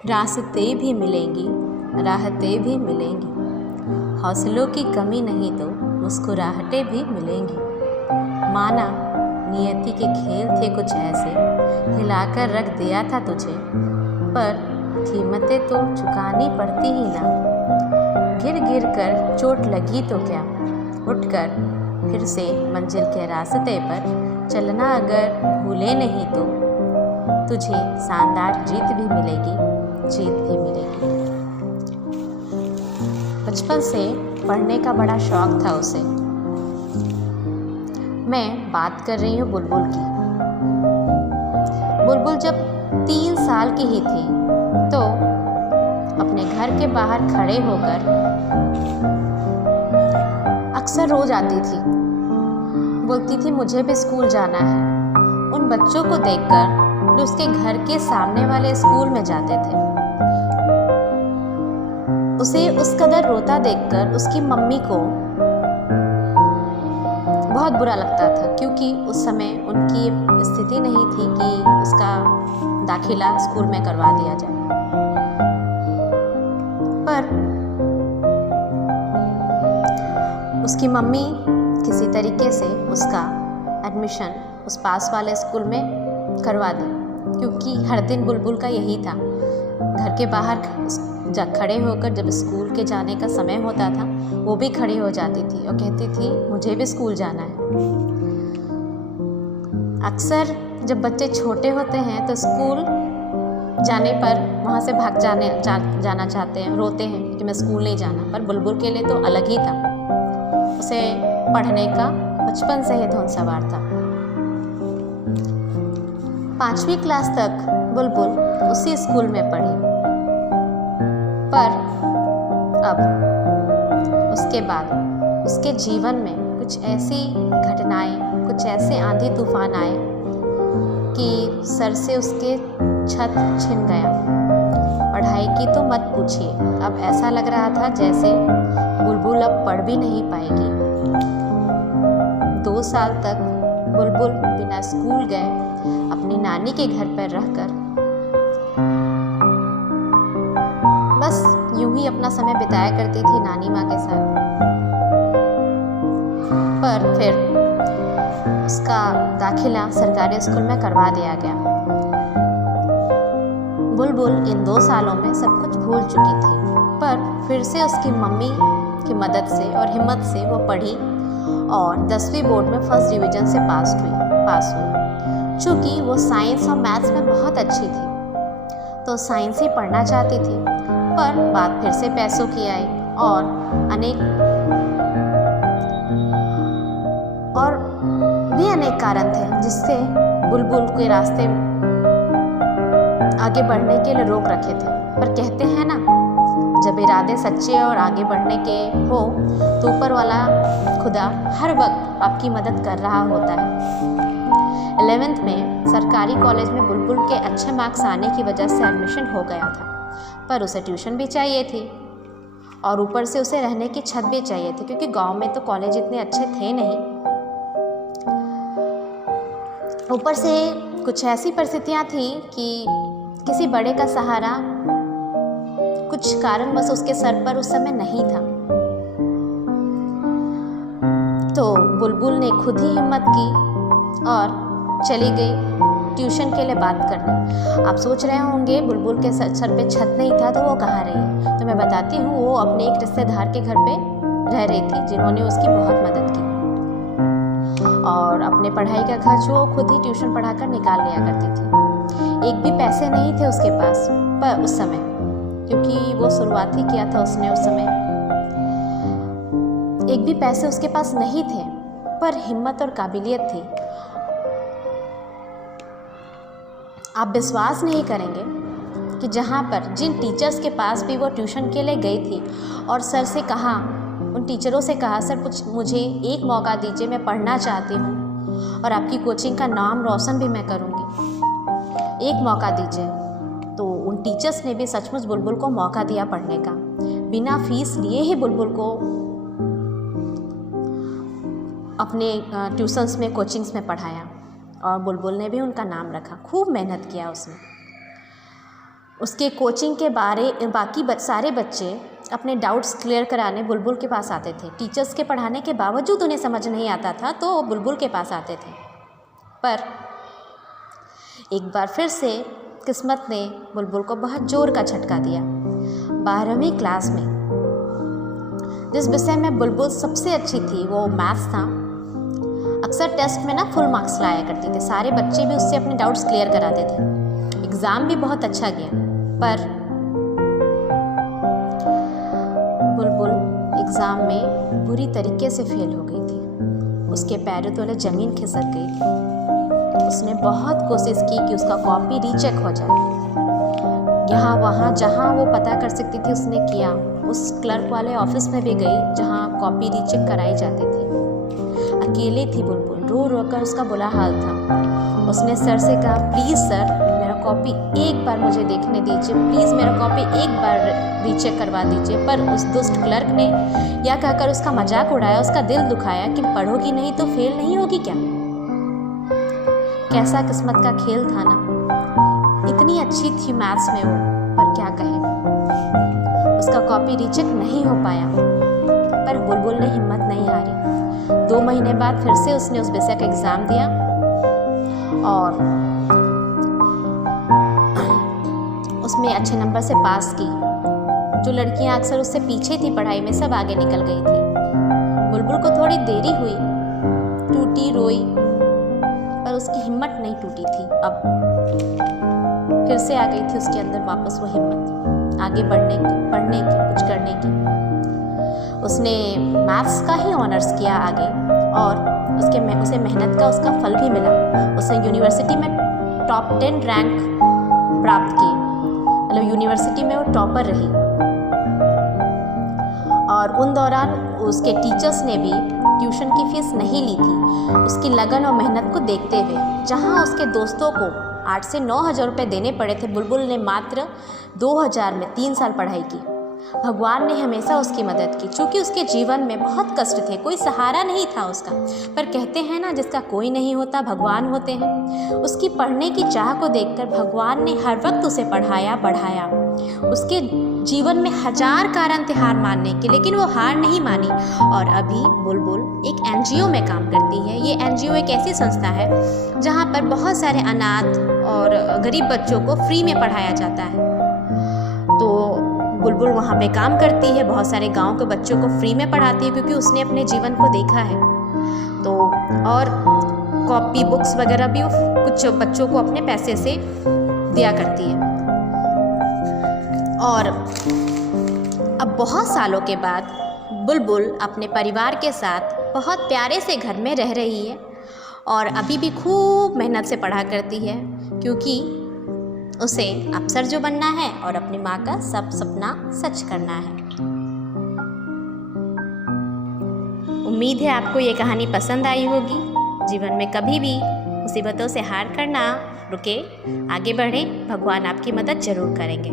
रास्ते भी मिलेंगी, राहतें भी मिलेंगी, हौसलों की कमी नहीं तो मुस्कुराहटें भी मिलेंगी। माना नियति के खेल थे कुछ ऐसे, हिलाकर रख दिया था तुझे, पर कीमतें तो चुकानी पड़ती ही ना। गिर गिर कर चोट लगी तो क्या, उठकर फिर से मंजिल के रास्ते पर चलना अगर भूले नहीं तो तुझे शानदार जीत भी मिलेगी, जीत भी मिलेगी। बचपन से पढ़ने का बड़ा शौक था उसे। मैं बात कर रही हूँ बुलबुल की। बुलबुल जब 3 साल की ही थी तो अपने घर के बाहर खड़े होकर अक्सर रोज आती थी। बोलती थी मुझे भी स्कूल जाना है। उन बच्चों को देखकर जो उसके घर के सामने वाले स्कूल में जाते थे, उसे उस कदर रोता देखकर उसकी मम्मी को बहुत बुरा लगता था, क्योंकि उस समय उनकी स्थिति नहीं थी कि उसका दाखिला स्कूल में करवा दिया जाए। पर उसकी मम्मी किसी तरीके से उसका एडमिशन उस पास वाले स्कूल में करवा दी, क्योंकि हर दिन बुलबुल का यही था। घर के बाहर खड़े होकर जब स्कूल के जाने का समय होता था, वो भी खड़ी हो जाती थी और कहती थी मुझे भी स्कूल जाना है। अक्सर जब बच्चे छोटे होते हैं तो स्कूल जाने पर वहाँ से भाग जाना चाहते हैं, रोते हैं कि मैं स्कूल नहीं जाना। पर बुलबुल के लिए तो अलग ही था। उसे पढ़ने का बचपन से ही धुन सवार था। 5वीं क्लास तक बुलबुल उसी स्कूल में पढ़ी। पर अब उसके बाद उसके जीवन में कुछ ऐसी घटनाएं, कुछ ऐसे आंधी तूफान आए कि सर से उसके छत छिन गया। पढ़ाई की तो मत पूछिए। अब ऐसा लग रहा था जैसे बुलबुल अब पढ़ भी नहीं पाएगी। 2 साल तक बुलबुल बिना स्कूल गए अपनी नानी के घर पर रहकर बस यूं ही अपना समय बिताया करती थी नानी माँ के साथ। पर फिर उसका दाखिला सरकारी स्कूल में करवा दिया गया। बुलबुल इन 2 सालों में सब कुछ भूल चुकी थी, पर फिर से उसकी मम्मी की मदद से और हिम्मत से वो पढ़ी और 10वीं बोर्ड में फर्स्ट डिवीज़न से पास हुई। चूँकि वो साइंस और मैथ्स में बहुत अच्छी थी तो साइंस ही पढ़ना चाहती थी। पर बात फिर से पैसों की आई और अनेक कारण थे जिससे बुलबुल के रास्ते आगे बढ़ने के लिए रोक रखे थे। पर कहते हैं ना, जब इरादे सच्चे और आगे बढ़ने के हो तो ऊपर वाला खुदा हर वक्त आपकी मदद कर रहा होता है। 11th में सरकारी कॉलेज में बुलबुल के अच्छे मार्क्स आने की वजह से एडमिशन हो गया था, पर उसे ट्यूशन भी चाहिए थी और ऊपर से उसे रहने की छत भी चाहिए थी, क्योंकि गांव में तो कॉलेज इतने अच्छे थे नहीं। ऊपर से कुछ ऐसी परिस्थितियां थी कि किसी बड़े का सहारा कुछ कारणवश उसके सर पर उस समय नहीं था। तो बुलबुल ने खुद ही हिम्मत की और चली गई ट्यूशन के लिए बात करने। आप सोच रहे होंगे बुलबुल के सर पे छत नहीं था तो वो कहाँ रही? तो मैं बताती हूँ, वो अपने एक रिश्तेदार के घर पे रह रही थी जिन्होंने उसकी बहुत मदद की और अपने पढ़ाई का खर्च वो खुद ही ट्यूशन पढ़ाकर निकाल लिया करती थी। एक भी पैसे नहीं थे उसके पास पर उस समय, क्योंकि वो शुरुआत ही किया था उसने। उस समय एक भी पैसे उसके पास नहीं थे, पर हिम्मत और काबिलियत थी। आप विश्वास नहीं करेंगे कि जहाँ पर जिन टीचर्स के पास भी वो ट्यूशन के लिए गई थी और सर से कहा, उन टीचरों से कहा सर कुछ मुझे एक मौका दीजिए, मैं पढ़ना चाहती हूँ और आपकी कोचिंग का नाम रोशन भी मैं करूँगी, एक मौका दीजिए। तो उन टीचर्स ने भी सचमुच बुलबुल को मौका दिया पढ़ने का। बिना फीस लिए ही बुलबुल को अपने ट्यूशन्स में, कोचिंग्स में पढ़ाया और बुलबुल ने भी उनका नाम रखा। खूब मेहनत किया उसने। उसके कोचिंग के बाकी सारे बच्चे अपने डाउट्स क्लियर कराने बुलबुल के पास आते थे। टीचर्स के पढ़ाने के बावजूद उन्हें समझ नहीं आता था तो वो बुलबुल के पास आते थे। पर एक बार फिर से किस्मत ने बुलबुल को बहुत ज़ोर का झटका दिया। 12वीं क्लास में जिस विषय में बुलबुल सबसे अच्छी थी वो मैथ्स था। अक्सर टेस्ट में ना फुल मार्क्स लाया करती थी, सारे बच्चे भी उससे अपने डाउट्स क्लियर कराते थे। एग्ज़ाम भी बहुत अच्छा गया, पर बुलबुल एग्ज़ाम में बुरी तरीके से फेल हो गई थी। उसके पैरों तले ज़मीन खिसक गई थी। उसने बहुत कोशिश की कि उसका कॉपी रीचेक हो जाए। यहाँ वहाँ जहाँ वो पता कर सकती थी उसने किया। उस क्लर्क वाले ऑफिस में भी गई जहाँ कॉपी रीचेक कराई जाती थी। अकेले थी बुलबुल, रो रो कर उसका बुरा हाल था। उसने सर से कहा, प्लीज़ सर मेरा कॉपी एक बार मुझे देखने दीजिए, प्लीज़ मेरा कॉपी एक बार रीचेक करवा दीजिए। पर उस दुष्ट क्लर्क ने यह कहकर उसका मजाक उड़ाया, उसका दिल दुखाया कि पढ़ोगी नहीं तो फेल नहीं होगी क्या। कैसा किस्मत का खेल था ना। इतनी अच्छी थी मैथ्स में वो, पर क्या कहे, उसका कॉपी रीचेक नहीं हो पाया। पर बुलबुल ने हिम्मत नहीं हारी। 2 महीने बाद फिर से उसने उस विषय का एग्ज़ाम दिया और उसमें अच्छे नंबर से पास की। जो लड़कियां अक्सर उससे पीछे थी पढ़ाई में, सब आगे निकल गई थी। बुलबुल को थोड़ी देरी हुई, टूटी, रोई, पर उसकी हिम्मत नहीं टूटी थी। अब फिर से आ गई थी उसके अंदर वापस वो हिम्मत आगे बढ़ने की, पढ़ने की, कुछ करने की। उसने मैथ्स का ही ऑनर्स किया आगे और उसे मेहनत का उसका फल भी मिला। उसने यूनिवर्सिटी में टॉप 10 रैंक प्राप्त की, मतलब यूनिवर्सिटी में वो टॉपर रही। और उन दौरान उसके टीचर्स ने भी ट्यूशन की फीस नहीं ली थी, उसकी लगन और मेहनत को देखते हुए। जहां उसके दोस्तों को 8 से 9 हज़ार रुपये देने पड़े थे, बुलबुल ने मात्र 2000 में 3 साल पढ़ाई की। भगवान ने हमेशा उसकी मदद की, चूँकि उसके जीवन में बहुत कष्ट थे, कोई सहारा नहीं था उसका। पर कहते हैं ना, जिसका कोई नहीं होता भगवान होते हैं। उसकी पढ़ने की चाह को देखकर भगवान ने हर वक्त उसे पढ़ाया, बढ़ाया। उसके जीवन में 1000 कारण थे हार मानने के, लेकिन वो हार नहीं मानी। और अभी बुलबुल एक NGO में काम करती है। ये NGO एक ऐसी संस्था है जहाँ पर बहुत सारे अनाथ और गरीब बच्चों को फ्री में पढ़ाया जाता है। तो बुलबुल वहाँ पे काम करती है, बहुत सारे गांव के बच्चों को फ्री में पढ़ाती है, क्योंकि उसने अपने जीवन को देखा है। तो और कॉपी बुक्स वगैरह भी वो कुछ बच्चों को अपने पैसे से दिया करती है। और अब बहुत सालों के बाद बुलबुल अपने परिवार के साथ बहुत प्यारे से घर में रह रही है और अभी भी खूब मेहनत से पढ़ा करती है, क्योंकि उसे अफसर जो बनना है और अपनी माँ का सब सपना सच करना है। उम्मीद है आपको ये कहानी पसंद आई होगी। जीवन में कभी भी मुसीबतों से हार कर ना रुके, आगे बढ़ें, भगवान आपकी मदद जरूर करेंगे।